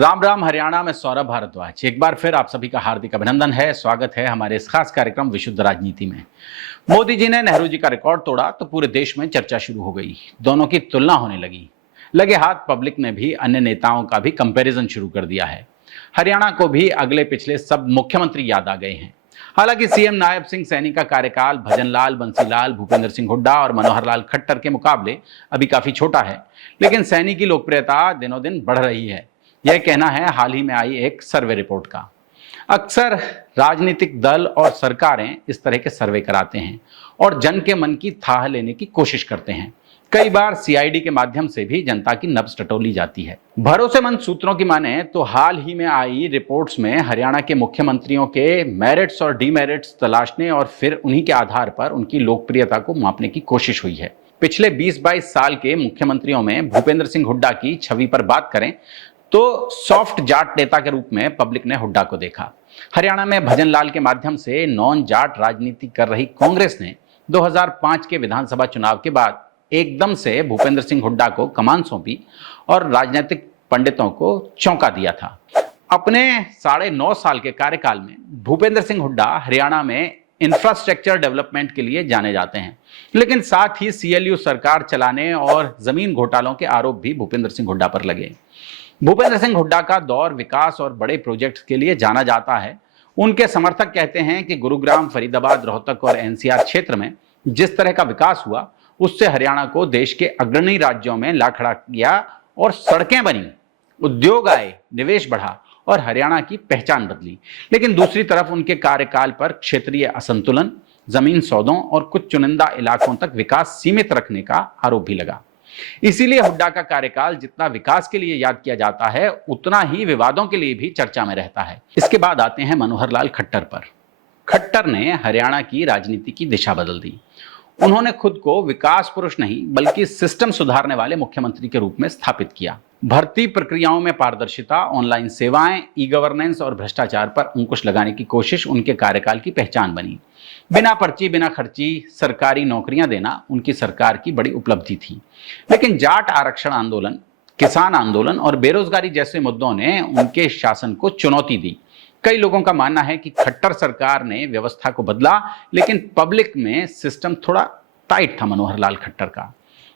राम राम। हरियाणा में सौरभ भारद्वाज एक बार फिर आप सभी का हार्दिक अभिनंदन है। स्वागत है हमारे इस खास कार्यक्रम विशुद्ध राजनीति में। मोदी जी ने नेहरू जी का रिकॉर्ड तोड़ा तो पूरे देश में चर्चा शुरू हो गई, दोनों की तुलना होने लगी। लगे हाथ पब्लिक ने भी अन्य नेताओं का भी कंपैरिजन शुरू कर दिया है। हरियाणा को भी अगले पिछले सब मुख्यमंत्री याद आ गए हैं। हालांकि सीएम नायब सिंह सैनी का कार्यकाल भजनलाल, बंसीलाल, भूपेंद्र सिंह हुड्डा और मनोहर लाल खट्टर के मुकाबले अभी काफी छोटा है, लेकिन सैनी की लोकप्रियता दिनों दिन बढ़ रही है। यह कहना है हाल ही में आई एक सर्वे रिपोर्ट का। अक्सर राजनीतिक दल और सरकारें इस तरह के सर्वे कराते हैं और जन के मन की थाह लेने की कोशिश करते हैं। कई बार सीआईडी के माध्यम से भी जनता की नब्ज टटोली जाती है। भरोसेमंद सूत्रों की माने तो हाल ही में आई रिपोर्ट्स में हरियाणा के मुख्यमंत्रियों के मेरिट्स और डीमेरिट्स तलाशने और फिर उन्हीं के आधार पर उनकी लोकप्रियता को मापने की कोशिश हुई है। पिछले 20-22 साल के मुख्यमंत्रियों में भूपेंद्र सिंह हुड्डा की छवि पर बात करें तो सॉफ्ट जाट नेता के रूप में पब्लिक ने हुड्डा को देखा। हरियाणा में भजनलाल के माध्यम से नॉन जाट राजनीति कर रही कांग्रेस ने 2005 के विधानसभा चुनाव के बाद एकदम से भूपेंद्र सिंह हुड्डा को कमान सौंपी और राजनीतिक पंडितों को चौंका दिया था। अपने 9.5 साल के कार्यकाल में भूपेंद्र सिंह हुड्डा हरियाणा में इंफ्रास्ट्रक्चर डेवलपमेंट के लिए जाने जाते हैं, लेकिन साथ ही सीएलयू सरकार चलाने और जमीन घोटालों के आरोप भी भूपेंद्र सिंह हुड्डा पर लगे। भूपेंद्र सिंह हुड्डा का दौर विकास और बड़े प्रोजेक्ट्स के लिए जाना जाता है। उनके समर्थक कहते हैं कि गुरुग्राम, फरीदाबाद, रोहतक और एनसीआर क्षेत्र में जिस तरह का विकास हुआ उससे हरियाणा को देश के अग्रणी राज्यों में ला खड़ा किया और सड़कें बनी, उद्योग आए, निवेश बढ़ा और हरियाणा की पहचान बदली। लेकिन दूसरी तरफ उनके कार्यकाल पर क्षेत्रीय असंतुलन, जमीन सौदों और कुछ चुनिंदा इलाकों तक विकास सीमित रखने का आरोप भी लगा। इसीलिए हुड्डा का कार्यकाल जितना विकास के लिए याद किया जाता है उतना ही विवादों के लिए भी चर्चा में रहता है। इसके बाद आते हैं मनोहर लाल खट्टर पर। खट्टर ने हरियाणा की राजनीति की दिशा बदल दी। उन्होंने खुद को विकास पुरुष नहीं बल्कि सिस्टम सुधारने वाले मुख्यमंत्री के रूप में स्थापित किया। भर्ती प्रक्रियाओं में पारदर्शिता, ऑनलाइन सेवाएं, ई गवर्नेंस और भ्रष्टाचार पर अंकुश लगाने की कोशिश उनके कार्यकाल की पहचान बनी। बिना पर्ची, बिना खर्ची सरकारी नौकरियां देना उनकी सरकार की बड़ी उपलब्धि थी। लेकिन जाट आरक्षण आंदोलन, किसान आंदोलन और बेरोजगारी जैसे मुद्दों ने उनके शासन को चुनौती दी। कई लोगों का मानना है कि खट्टर सरकार ने व्यवस्था को बदला, लेकिन पब्लिक में सिस्टम थोड़ा टाइट था मनोहर लाल खट्टर का।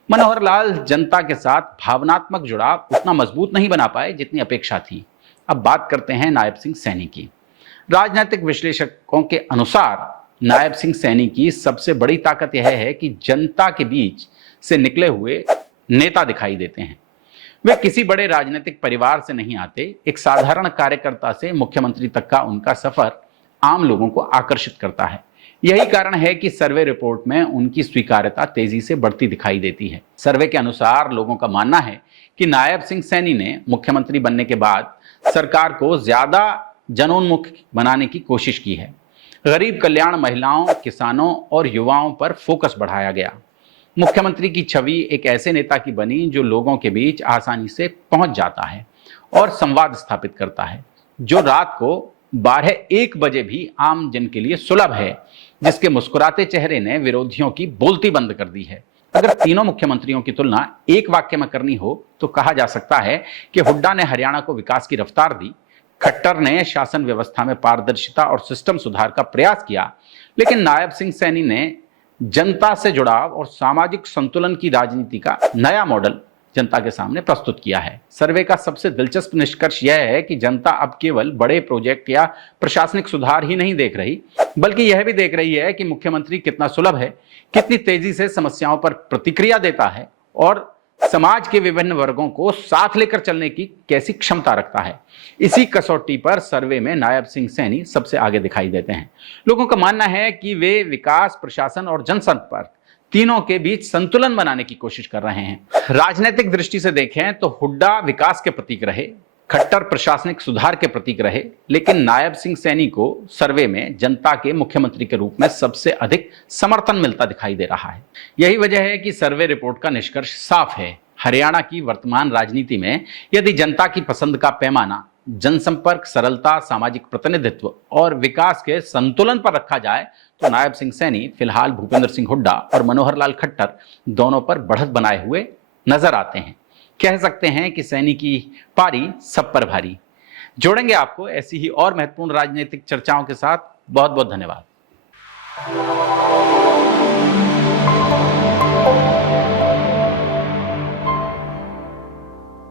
मनोहर लाल जनता के साथ भावनात्मक जुड़ाव उतना मजबूत नहीं बना पाए जितनी अपेक्षा थी। अब बात करते हैं नायब सिंह सैनी की। राजनीतिक विश्लेषकों के अनुसार नायब सिंह सैनी की सबसे बड़ी ताकत यह है कि जनता के बीच से निकले हुए नेता दिखाई देते हैं। वे किसी बड़े राजनीतिक परिवार से नहीं आते। एक साधारण कार्यकर्ता से मुख्यमंत्री तक का उनका सफर आम लोगों को आकर्षित करता है। यही कारण है कि सर्वे रिपोर्ट में उनकी स्वीकार्यता तेजी से बढ़ती दिखाई देती है। सर्वे के अनुसार लोगों का मानना है कि नायब सिंह सैनी ने मुख्यमंत्री बनने के बाद सरकार को ज्यादा जनोन्मुख बनाने की कोशिश की है। गरीब कल्याण, महिलाओं, किसानों और युवाओं पर फोकस बढ़ाया गया। मुख्यमंत्री की छवि एक ऐसे नेता की बनी जो लोगों के बीच आसानी से पहुंच जाता है और संवाद स्थापित करता है, जो रात को 12-1 बजे भी आम जन के लिए सुलभ है, जिसके मुस्कुराते चेहरे ने विरोधियों की बोलती बंद कर दी है। अगर तीनों मुख्यमंत्रियों की तुलना एक वाक्य में करनी हो तो कहा जा सकता है कि हुड्डा ने हरियाणा को विकास की रफ्तार दी, खट्टर ने शासन व्यवस्था में पारदर्शिता और सिस्टम सुधार का प्रयास किया, लेकिन नायब सिंह सैनी ने जनता से जुड़ाव और सामाजिक संतुलन की राजनीति का नया मॉडल जनता के सामने प्रस्तुत किया है। सर्वे का सबसे दिलचस्प निष्कर्ष यह है कि जनता अब केवल बड़े प्रोजेक्ट या प्रशासनिक सुधार ही नहीं देख रही, बल्कि यह भी देख रही है कि मुख्यमंत्री कितना सुलभ है, कितनी तेजी से समस्याओं पर प्रतिक्रिया देता है और समाज के विभिन्न वर्गों को साथ लेकर चलने की कैसी क्षमता रखता है। इसी कसौटी पर सर्वे में नायब सिंह सैनी सबसे आगे दिखाई देते हैं। लोगों का मानना है कि वे विकास, प्रशासन और जनसंपर्क तीनों के बीच संतुलन बनाने की कोशिश कर रहे हैं। राजनीतिक दृष्टि से देखें तो हुड्डा विकास के प्रतीक रहे, खट्टर प्रशासनिक सुधार के प्रतीक रहे, लेकिन नायब सिंह सैनी को सर्वे में जनता के मुख्यमंत्री के रूप में सबसे अधिक समर्थन मिलता दिखाई दे रहा है। यही वजह है कि सर्वे रिपोर्ट का निष्कर्ष साफ है। हरियाणा की वर्तमान राजनीति में यदि जनता की पसंद का पैमाना जनसंपर्क, सरलता, सामाजिक प्रतिनिधित्व और विकास के संतुलन पर रखा जाए तो नायब सिंह सैनी फिलहाल भूपेंद्र सिंह हुड्डा और मनोहर लाल खट्टर दोनों पर बढ़त बनाए हुए नजर आते हैं। कह सकते हैं कि सैनी की पारी सब पर भारी। जोड़ेंगे आपको ऐसी ही और महत्वपूर्ण राजनीतिक चर्चाओं के साथ। बहुत बहुत धन्यवाद।